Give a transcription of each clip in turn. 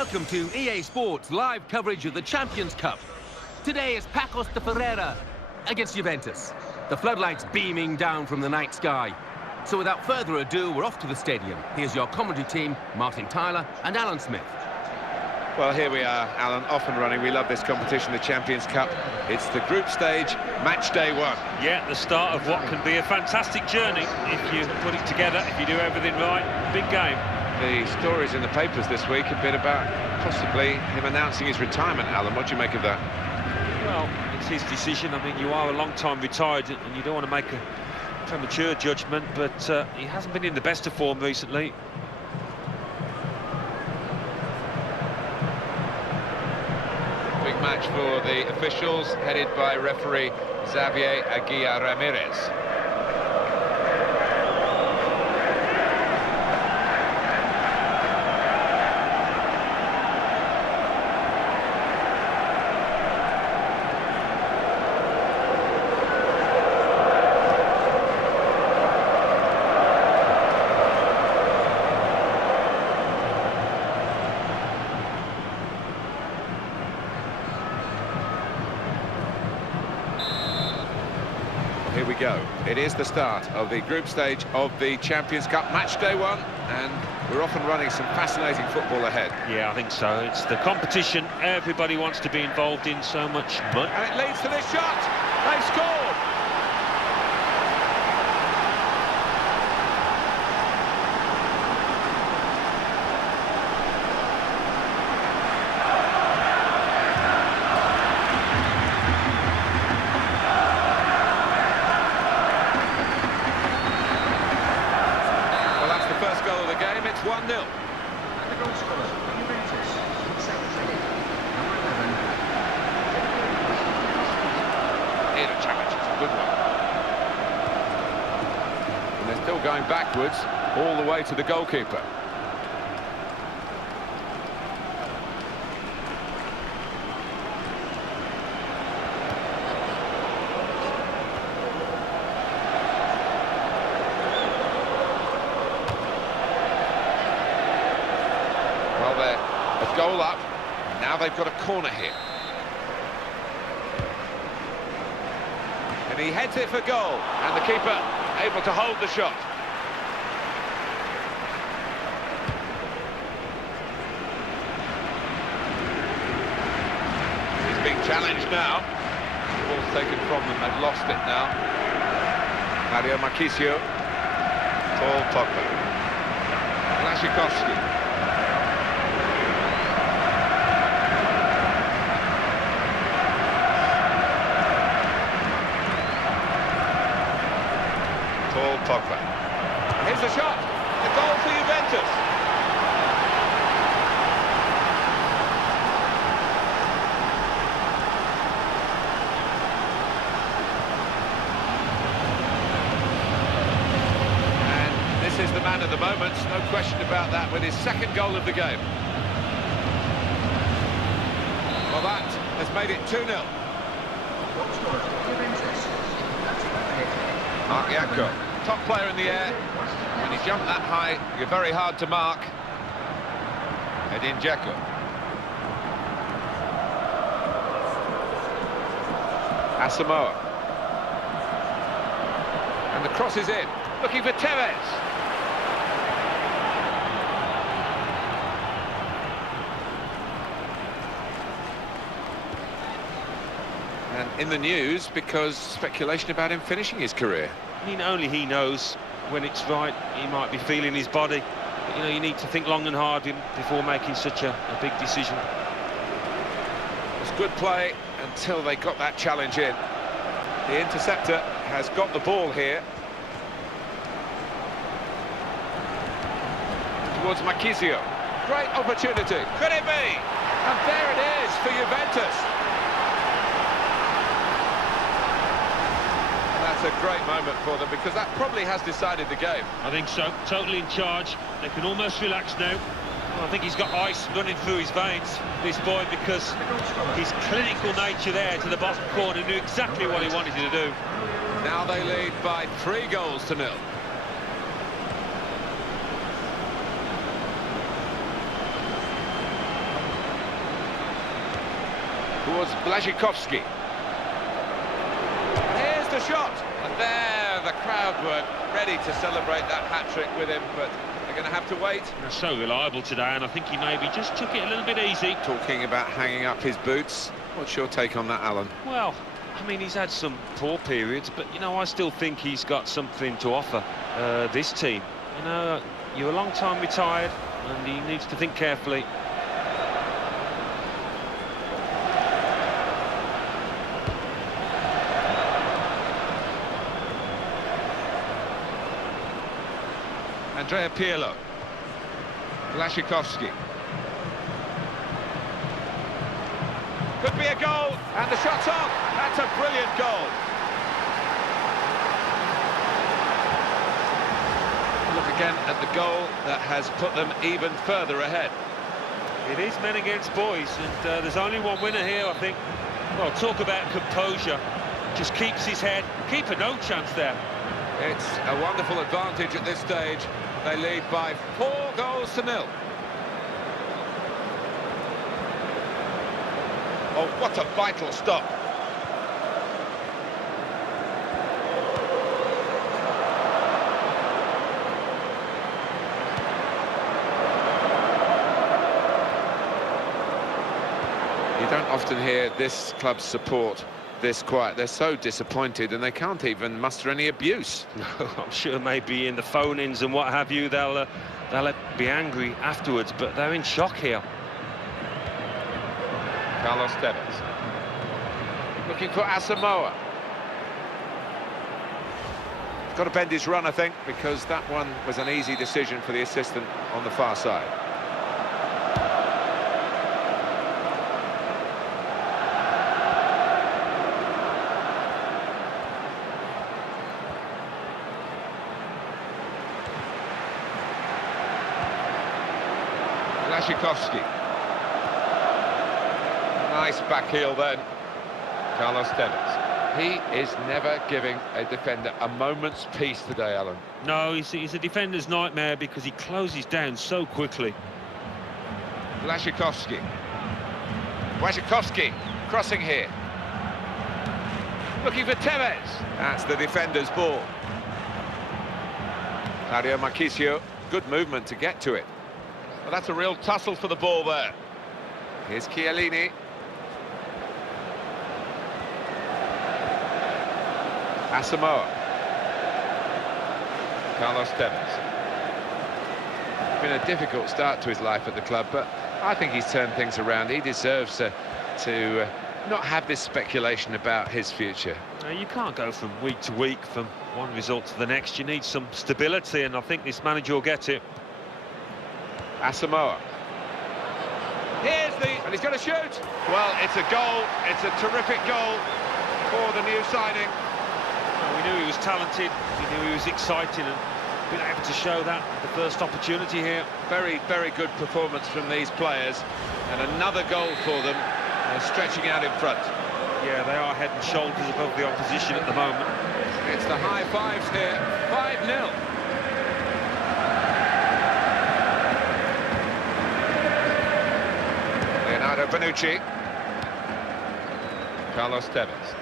Welcome to EA Sports live coverage of the Champions Cup. Today is Pacos de Ferreira against Juventus. The floodlights beaming down from the night sky. So without further ado, we're off to the stadium. Here's your commentary team, Martin Tyler and Alan Smith. Well, here we are, Alan, off and running. We love this competition, the Champions Cup. It's the group stage, match day one. Yeah, the start of what can be a fantastic journey if you put it together, if you do everything right. Big game. The stories in the papers this week have been about possibly him announcing his retirement, Alan. What do you make of that? Well, it's his decision. I mean, you are a long time retired and you don't want to make a premature judgment, but he hasn't been in the best of form recently. Big match for the officials, headed by referee Xavier Aguirre Ramirez. Here we go. It is the start of the group stage of the Champions Cup, match day one, and we're off and running. Some fascinating football ahead. Yeah, I think so. It's the competition everybody wants to be involved in, so much money. And it leads to this shot. They've scored. First goal of the game, it's 1-0. And the goal scorer for Juventus, number 11. Here, the challenge is a good one. And they're still going backwards all the way to the goalkeeper. Well, they're a goal up. Now they've got a corner here. And he heads it for goal. And the keeper able to hold the shot. He's being challenged now. The ball's taken from them. They've lost it now. Mario Marchisio. Paul Pogba. Blaszczykowski. Paul Pogba. Here's the shot. A goal for Juventus. And this is the man of the moment, no question about that, with his second goal of the game. Well, that has made it 2-0. Goal scorer for Juventus, that's number 8. Mark Janko, top player in the air. When you jump that high, you're very hard to mark. Edin Dzeko. Asamoah. And the cross is in. Looking for Tevez. And in the news because speculation about him finishing his career. I mean, only he knows when it's right. He might be feeling his body. But, you know, you need to think long and hard before making such a big decision. It was good play until they got that challenge in. The interceptor has got the ball here. Towards Marchisio. Great opportunity. Could it be? And there it is for Juventus. That's a great moment for them because that probably has decided the game. I think so. Totally in charge. They can almost relax now. Well, I think he's got ice running through his veins, this boy, because his clinical nature there to the bottom corner knew exactly what he wanted to do. Now they lead by 3-0. towards Błaszczykowski. Here's the shot. And there, the crowd were ready to celebrate that hat-trick with him, but they're going to have to wait. They're so reliable today, and I think he maybe just took it a little bit easy. Talking about hanging up his boots. What's your take on that, Alan? Well, I mean, he's had some poor periods, but, you know, I still think he's got something to offer this team. You know, you're a long time retired, and he needs to think carefully. Andrea Pirlo. Błaszczykowski. Could be a goal, and the shot's on. That's a brilliant goal. Look again at the goal that has put them even further ahead. It is men against boys, and there's only one winner here, I think. Well, talk about composure. Just keeps his head. Keeper no chance there. It's a wonderful advantage at this stage. They lead by 4-0. Oh, what a vital stop. You don't often hear this club's support this quiet. They're so disappointed, and they can't even muster any abuse. No, I'm sure maybe in the phone-ins and what have you, they'll be angry afterwards, but they're in shock here. Carlos Tevez. Looking for Asamoah. He's got to bend his run, I think, because that one was an easy decision for the assistant on the far side. Błaszczykowski. Nice back heel then. Carlos Tevez. He is never giving a defender a moment's peace today, Alan. No, he's a defender's nightmare because he closes down so quickly. Błaszczykowski. Błaszczykowski crossing here. Looking for Tevez. That's the defender's ball. Claudio Marchisio. Good movement to get to it. Well, that's a real tussle for the ball there. Here's Chiellini. Asamoah. Carlos Tevez. Been a difficult start to his life at the club, but I think he's turned things around. He deserves to not have this speculation about his future. You can't go from week to week, from one result to the next. You need some stability, and I think this manager will get it. Asamoah. Here's and he's going to shoot. Well, it's a goal. It's a terrific goal for the new signing. Well, we knew he was talented. We knew he was exciting, and been able to show that the first opportunity here. Very, very good performance from these players, and another goal for them. They're stretching out in front. Yeah, they are head and shoulders above the opposition at the moment. It's the high fives here. 5-0. Bonucci. Carlos Tevez.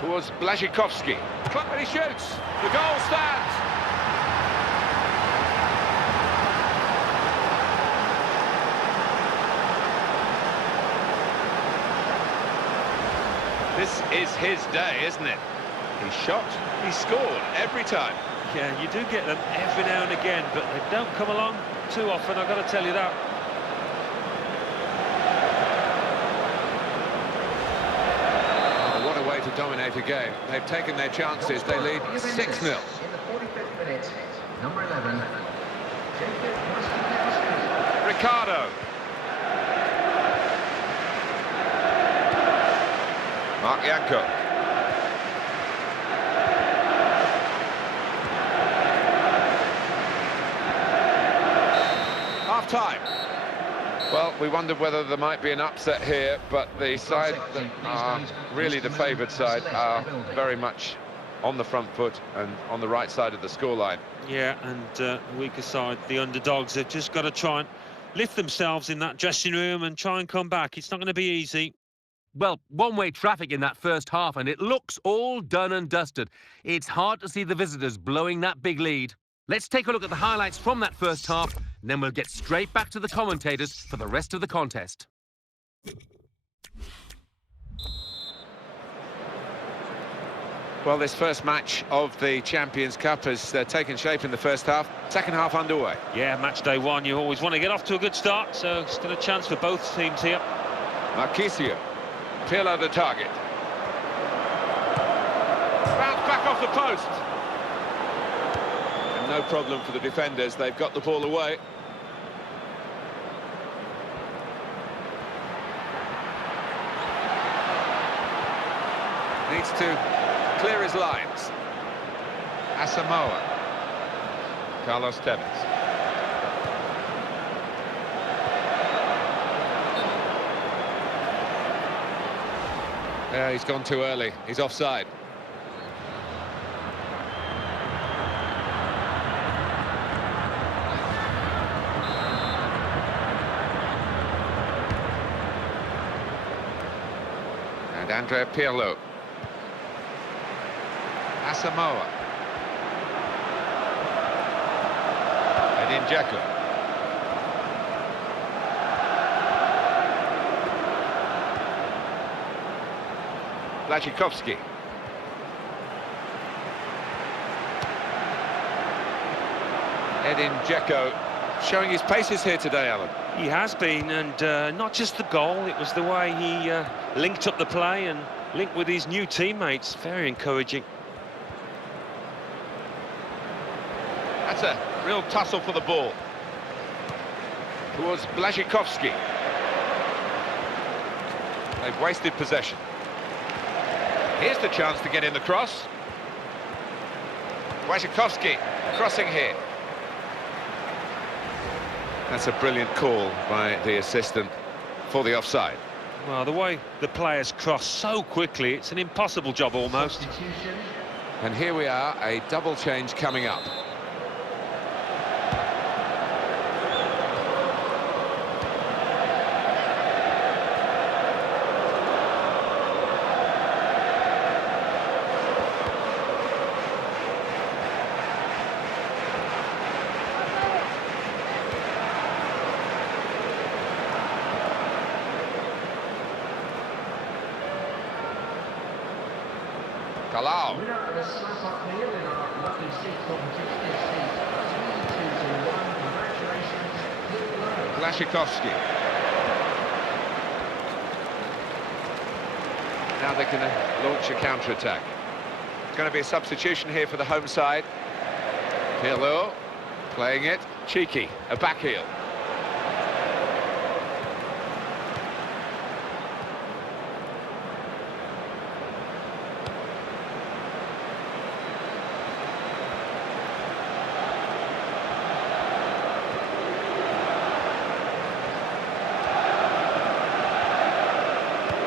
Towards Błaszczykowski. And he shoots. The goal stands. This is his day, isn't it? He shot, he scored every time. Yeah, you do get them every now and again, but they don't come along too often, I've got to tell you that. Oh, what a way to dominate a game. They've taken their chances, they lead 6-0. In the 45th minute, number 11, Ricardo. Mark Janko. Half-time. Well, we wondered whether there might be an upset here, but the side that are really the favoured side are very much on the front foot and on the right side of the scoreline. Yeah, and weaker side, the underdogs, have just got to try and lift themselves in that dressing room and try and come back. It's not going to be easy. Well, one-way traffic in that first half, and it looks all done and dusted. It's hard to see the visitors blowing that big lead. Let's take a look at the highlights from that first half, and then we'll get straight back to the commentators for the rest of the contest. Well, this first match of the Champions Cup has taken shape in the first half. Second half underway. Yeah, match day one, you always want to get off to a good start, so still a chance for both teams here. Marchisio, Pirlo the target. Bounce back off the post. And no problem for the defenders, they've got the ball away. Needs to clear his lines. Asamoah. Carlos Tevez. Yeah, he's gone too early. He's offside. And Andrea Pirlo. Asamoah. Edin Dzeko. Błaszczykowski. Edin Dzeko showing his paces here today, Alan. He has been, and not just the goal, it was the way he linked up the play and linked with his new teammates. Very encouraging. That's a real tussle for the ball. Towards Błaszczykowski. They've wasted possession. Here's the chance to get in the cross. Błaszczykowski crossing here. That's a brilliant call by the assistant for the offside. Well, the way the players cross so quickly, it's an impossible job almost. And here we are, a double change coming up. Kalau. Błaszczykowski. Now they can launch a counter-attack. It's going to be a substitution here for the home side. Pirlo playing it. Cheeky, a back heel.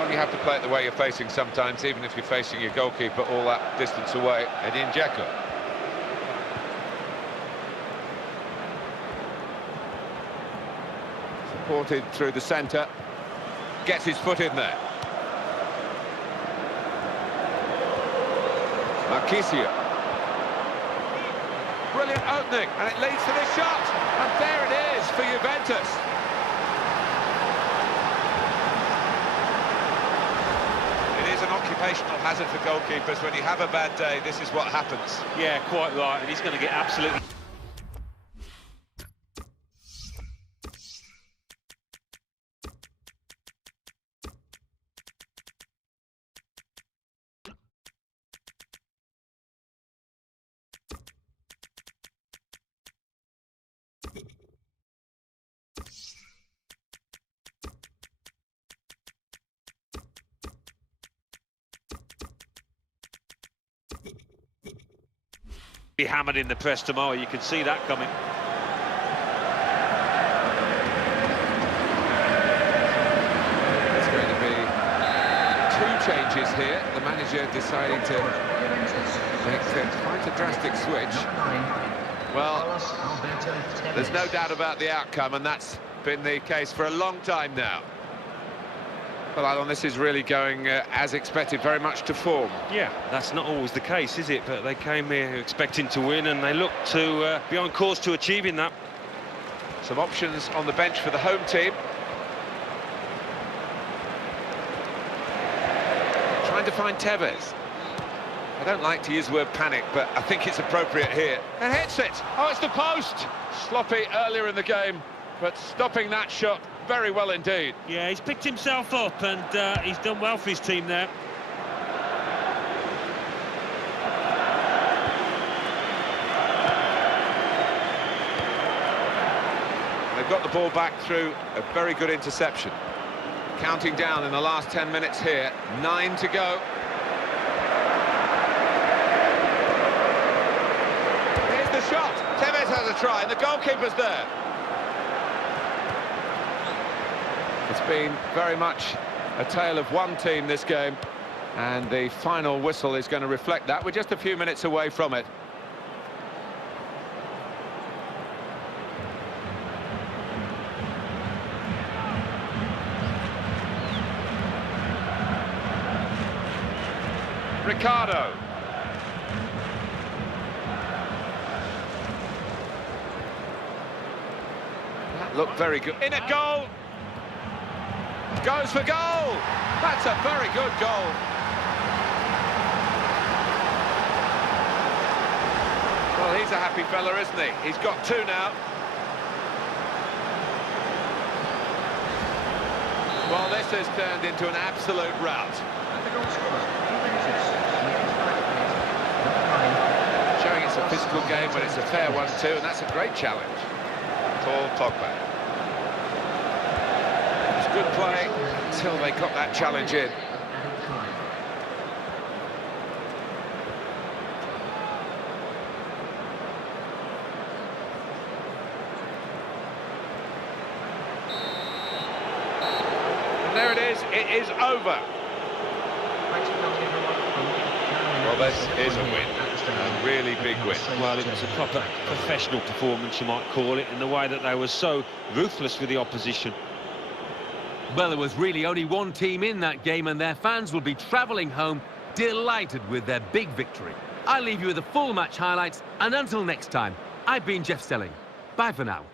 You have to play it the way you're facing sometimes, even if you're facing your goalkeeper all that distance away. Edin Dzeko. Supported through the centre. Gets his foot in there. Marchisio. Brilliant opening, and it leads to this shot. And there it is for Juventus. An occupational hazard for goalkeepers. When you have a bad day, this is what happens. Yeah, quite right, and he's going to get absolutely... be hammered in the press tomorrow. You can see that coming. There's going to be two changes here. The manager deciding to Makes it quite a drastic switch. Well, there's no doubt about the outcome, and that's been the case for a long time now. Well, Alan, this is really going as expected, very much to form. Yeah, that's not always the case, is it? But they came here expecting to win, and they look to be on course to achieving that. Some options on the bench for the home team. Trying to find Tevez. I don't like to use the word panic, but I think it's appropriate here. And hits it! Oh, it's the post! Sloppy earlier in the game, but stopping that shot very well indeed. Yeah, he's picked himself up, and he's done well for his team there. They've got the ball back through a very good interception. Counting down in the last 10 minutes here, 9 to go. Here's the shot. Tevez has a try, and the goalkeeper's there. It's been very much a tale of one team, this game, and the final whistle is going to reflect that. We're just a few minutes away from it. Ricardo. That looked very good. In at goal. Goes for goal. That's a very good goal. Well, he's a happy fella, isn't he? He's got 2 now. Well, this has turned into an absolute rout. And the goal scorer, Juventus, Showing it's a physical game when it's a fair one too, and that's a great challenge. Paul Pogba. It's good play until they got that challenge in. And there it is over. Well, this is a win, a really big win. Well, it was a proper professional performance, you might call it, in the way that they were so ruthless with the opposition. Well, there was really only one team in that game, and their fans will be travelling home delighted with their big victory. I'll leave you with the full match highlights, and until next time, I've been Jeff Stelling. Bye for now.